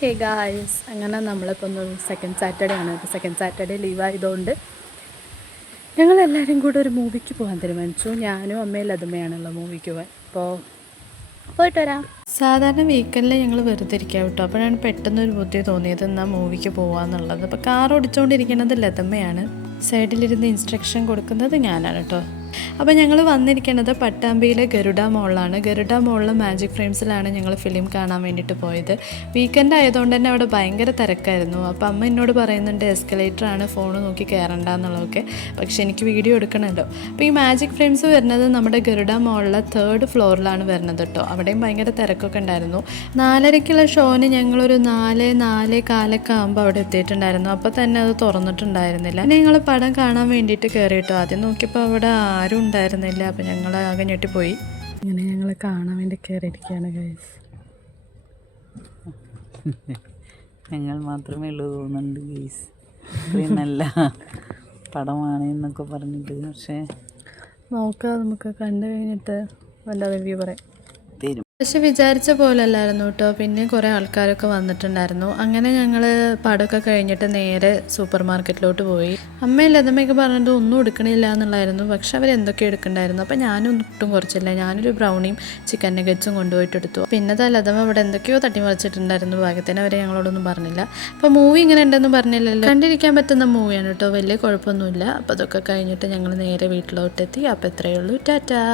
Hey guys, അങ്ങനെ നമ്മളിപ്പോൾ ഒന്ന് സെക്കൻഡ് സാറ്റർഡേ ആണ്. ഇപ്പോൾ സെക്കൻഡ് സാറ്റർഡേ ലീവായതുകൊണ്ട് ഞങ്ങളെല്ലാവരും കൂടെ ഒരു മൂവിക്ക് പോകാൻ തീരുമാനിച്ചു. ഞാനും അമ്മയും ലതുമയാണുള്ള മൂവിക്ക് പോകാൻ. അപ്പോൾ പോയിട്ട് വരാം. സാധാരണ വീക്കെൻഡിൽ ഞങ്ങൾ വെറുതെ ഇരിക്കുക കേട്ടോ. അപ്പോഴാണ് പെട്ടെന്നൊരു ബുദ്ധി തോന്നിയത് എന്നാൽ മൂവിക്ക് പോകാമെന്നുള്ളത്. അപ്പോൾ കാർ ഓടിച്ചുകൊണ്ടിരിക്കുന്നത് ലതുമയാണ്, സൈഡിലിരുന്ന് ഇൻസ്ട്രക്ഷൻ കൊടുക്കുന്നത് ഞാനാണ് കേട്ടോ. അപ്പോൾ ഞങ്ങൾ വന്നിരിക്കുന്നത് പട്ടാമ്പിയിലെ ഗരുഡ മോളിലാണ്. ഗരുഡ മോളിലെ മാജിക് ഫ്രെയിംസിലാണ് ഞങ്ങൾ ഫിലിം കാണാൻ വേണ്ടിയിട്ട് പോയത്. വീക്കെൻഡ് ആയതുകൊണ്ട് തന്നെ അവിടെ ഭയങ്കര തിരക്കായിരുന്നു. അപ്പോൾ അമ്മ എന്നോട് പറയുന്നുണ്ട് എസ്കലേറ്ററാണ്, ഫോൺ നോക്കി കയറണ്ട എന്നുള്ളതൊക്കെ. പക്ഷേ എനിക്ക് വീഡിയോ എടുക്കണമല്ലോ. അപ്പോൾ ഈ മാജിക് ഫ്രെയിംസ് വരുന്നത് നമ്മുടെ ഗരുഡ മോളിലെ 3rd ഫ്ലോറിലാണ് വരുന്നത് കേട്ടോ. അവിടെയും ഭയങ്കര തിരക്കൊക്കെ ഉണ്ടായിരുന്നു. 4:30ക്കുള്ള ഷോന് ഞങ്ങളൊരു 4-4:15 ആകുമ്പോൾ അവിടെ എത്തിയിട്ടുണ്ടായിരുന്നു. അപ്പോൾ തന്നെ അത് തുറന്നിട്ടുണ്ടായിരുന്നില്ല. ഞങ്ങൾ പടം കാണാൻ വേണ്ടിയിട്ട് കയറിയിട്ടോ. ആദ്യം നോക്കിയപ്പോൾ അവിടെ ആരും ഉണ്ടായിരുന്നില്ല. അപ്പോൾ ഞങ്ങൾ ആകെ ഞെട്ടിപ്പോയി. ഇങ്ങനെ ഞങ്ങൾ കാണാൻ വേണ്ടി കയറിയിരിക്കുകയാണ് ഗൈസ്. ഞങ്ങൾ മാത്രമേ ഉള്ളൂ തോന്നുന്നുണ്ട് ഗൈസ്. നല്ല പടമാണ് എന്നൊക്കെ പറഞ്ഞിട്ട്. പക്ഷേ നോക്കാം, നമുക്ക് കണ്ടു കഴിഞ്ഞിട്ട് വല്ല റിവ്യൂ പറയാം. തരും. പക്ഷെ വിചാരിച്ച പോലെ അല്ലായിരുന്നു കേട്ടോ. പിന്നെ കുറേ ആൾക്കാരൊക്കെ വന്നിട്ടുണ്ടായിരുന്നു. അങ്ങനെ ഞങ്ങൾ പടമൊക്കെ കഴിഞ്ഞിട്ട് നേരെ സൂപ്പർ മാർക്കറ്റിലോട്ട് പോയി. അമ്മയും ലതമ്മയൊക്കെ പറഞ്ഞത് ഒന്നും എടുക്കണില്ല എന്നുള്ളായിരുന്നു. പക്ഷെ അവരെന്തൊക്കെ എടുക്കണ്ടായിരുന്നു. അപ്പോൾ ഞാനും ഒട്ടും കുറച്ചില്ല. ഞാനൊരു ബ്രൗണിയും ചിക്കൻ നഗറ്റ്സും കൊണ്ടുപോയിട്ട് എടുത്തു. പിന്നെ ലതമ്മ അവിടെ എന്തൊക്കെയോ തട്ടിമറിച്ചിട്ടുണ്ടായിരുന്നു. ഭാഗ്യത്തിന് അവരെ ഞങ്ങളോടൊന്നും പറഞ്ഞില്ല. അപ്പോൾ മൂവി ഇങ്ങനെ ഉണ്ടെന്ന് പറഞ്ഞില്ലല്ലോ. കണ്ടിരിക്കാൻ പറ്റുന്ന മൂവിയാണ് കേട്ടോ, വലിയ കുഴപ്പമൊന്നുമില്ല. അപ്പോൾ അതൊക്കെ കഴിഞ്ഞിട്ട് ഞങ്ങൾ നേരെ വീട്ടിലോട്ടെത്തി. അപ്പോൾ എത്രയേ ഉള്ളൂ, ടാറ്റാ.